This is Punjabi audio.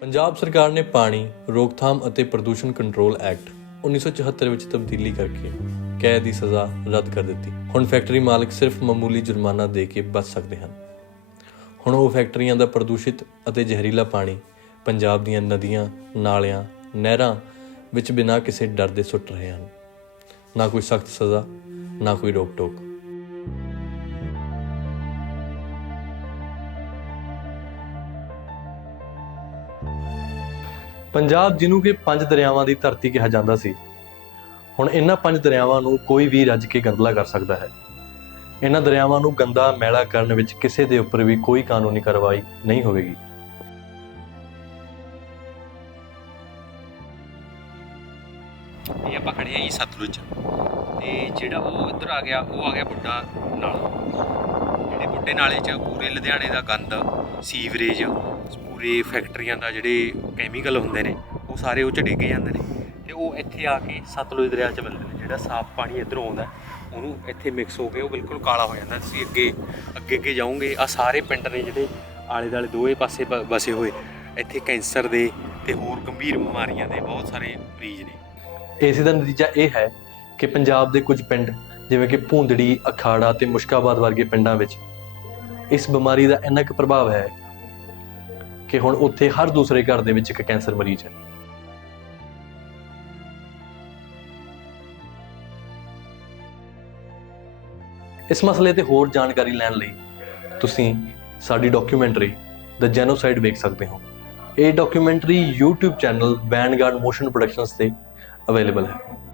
ਪੰਜਾਬ ਸਰਕਾਰ ਨੇ ਪਾਣੀ, ਰੋਕਥਾਮ ਅਤੇ ਪ੍ਰਦੂਸ਼ਣ ਕੰਟਰੋਲ ਐਕਟ 1974 ਵਿੱਚ ਤਬਦੀਲੀ ਕਰਕੇ ਕੈਦ ਦੀ ਸਜ਼ਾ ਰੱਦ ਕਰ ਦਿੱਤੀ। ਹੁਣ ਫੈਕਟਰੀ ਮਾਲਕ ਸਿਰਫ ਮਾਮੂਲੀ ਜੁਰਮਾਨਾ ਦੇ ਕੇ ਬਚ ਸਕਦੇ ਹਨ। ਹੁਣ ਉਹ ਫੈਕਟਰੀਆਂ ਦਾ ਪ੍ਰਦੂਸ਼ਿਤ ਅਤੇ ਜ਼ਹਿਰੀਲਾ ਪਾਣੀ ਪੰਜਾਬ ਦੀਆਂ ਨਦੀਆਂ, ਨਾਲਿਆਂ, ਨਹਿਰਾਂ ਵਿੱਚ ਬਿਨਾਂ ਕਿਸੇ ਡਰ ਦੇ ਸੁੱਟ ਰਹੇ ਹਨ। ਨਾ ਕੋਈ ਸਖਤ ਸਜ਼ਾ, ਨਾ ਕੋਈ ਰੋਕ ਟੋਕ ਪੰਜਾਬ ਜਿਹਨੂੰ ਕਿ ਪੰਜ ਦਰਿਆਵਾਂ ਦੀ ਧਰਤੀ ਕਿਹਾ ਜਾਂਦਾ ਸੀ। ਹੁਣ ਇਹਨਾਂ ਪੰਜ ਦਰਿਆਵਾਂ ਨੂੰ ਕੋਈ ਵੀ ਰੱਜ ਕੇ ਗੰਦਲਾ ਕਰ ਸਕਦਾ ਹੈ। ਇਹਨਾਂ ਦਰਿਆਵਾਂ ਨੂੰ ਗੰਦਾ ਮੈਲਾ ਕਰਨ ਵਿੱਚ ਕਿਸੇ ਦੇ ਉੱਪਰ ਵੀ ਕੋਈ ਕਾਨੂੰਨੀ ਕਾਰਵਾਈ ਨਹੀਂ ਹੋਵੇਗੀ। ਇਹ ਆਪਾਂ ਖੜੇ ਆ ਜੀ ਸਤਲੁਜ 'ਚ। ਤੇ ਜਿਹੜਾ ਉਹ ਇੱਧਰ ਆ ਗਿਆ, ਉਹ ਆ ਗਿਆ ਬੁੱਢਾ ਨਾਲਾ। ਜਿਹੜੇ ਬੁੱਢੇ ਨਾਲੇ 'ਚ ਪੂਰੇ ਲੁਧਿਆਣੇ ਦਾ ਗੰਦ, ਸੀਵਰੇਜ ਪੂਰੇ ਫੈਕਟਰੀਆਂ ਦਾ ਜਿਹੜੇ ਕੈਮੀਕਲ ਹੁੰਦੇ ਨੇ, ਉਹ ਸਾਰੇ ਉਹ 'ਚ ਡਿੱਗ ਜਾਂਦੇ ਨੇ। ਤੇ ਉਹ ਇੱਥੇ ਆ ਕੇ ਸਤਲੁਜ ਦਰਿਆ 'ਚ ਮਿਲਦੇ ਨੇ, ਜਿਹੜਾ ਸਾਫ਼ ਪਾਣੀ ਇੱਧਰੋਂ ਆਉਂਦਾ, ਉਹਨੂੰ ਇੱਥੇ ਮਿਕਸ ਹੋ ਕੇ ਉਹ ਬਿਲਕੁਲ ਕਾਲਾ ਹੋ ਜਾਂਦਾ। ਤੁਸੀਂ ਅੱਗੇ ਅੱਗੇ ਅੱਗੇ ਜਾਓਗੇ ਆ ਸਾਰੇ ਪਿੰਡ ਨੇ ਜਿਹੜੇ ਆਲੇ ਦਾਲੇ ਦੋਵੇਂ ਪਾਸੇ ਬ- ਵਸੇ ਹੋਏ। ਇੱਥੇ ਕੈਂਸਰ ਦੇ ਤੇ ਹੋਰ ਗੰਭੀਰ ਬਿਮਾਰੀਆਂ ਦੇ ਬਹੁਤ ਸਾਰੇ ਮਰੀਜ਼ ਨੇ। ਇਸੇ ਦਾ ਨਤੀਜਾ ਇਹ ਹੈ ਕਿ ਪੰਜਾਬ ਦੇ ਕੁਝ ਪਿੰਡ, ਜਿਵੇਂ ਕਿ ਭੂੰਦੜੀ, ਅਖਾੜਾ ਤੇ ਮੁਸ਼ਕਾਬਾਦ ਵਰਗੇ ਪਿੰਡਾਂ ਵਿੱਚ, ਇਸ ਬਿਮਾਰੀ ਦਾ ਇੰਨਾ ਕੁ ਪ੍ਰਭਾਵ ਹੈ ਕਿ ਹੁਣ ਉੱਥੇ ਹਰ ਦੂਸਰੇ ਘਰ ਦੇ ਵਿੱਚ ਇੱਕ ਕੈਂਸਰ ਮਰੀਜ਼ ਹੈ। ਇਸ ਮਸਲੇ ਤੇ ਹੋਰ ਜਾਣਕਾਰੀ ਲੈਣ ਲਈ ਤੁਸੀਂ ਸਾਡੀ ਡਾਕੂਮੈਂਟਰੀ ਦ ਜੈਨੋਸਾਈਡ ਵੇਖ ਸਕਦੇ ਹੋ। ਇਹ documentary YouTube channel Vanguard Motion Productions ਤੇ ਅਵੇਲੇਬਲ ਹੈ।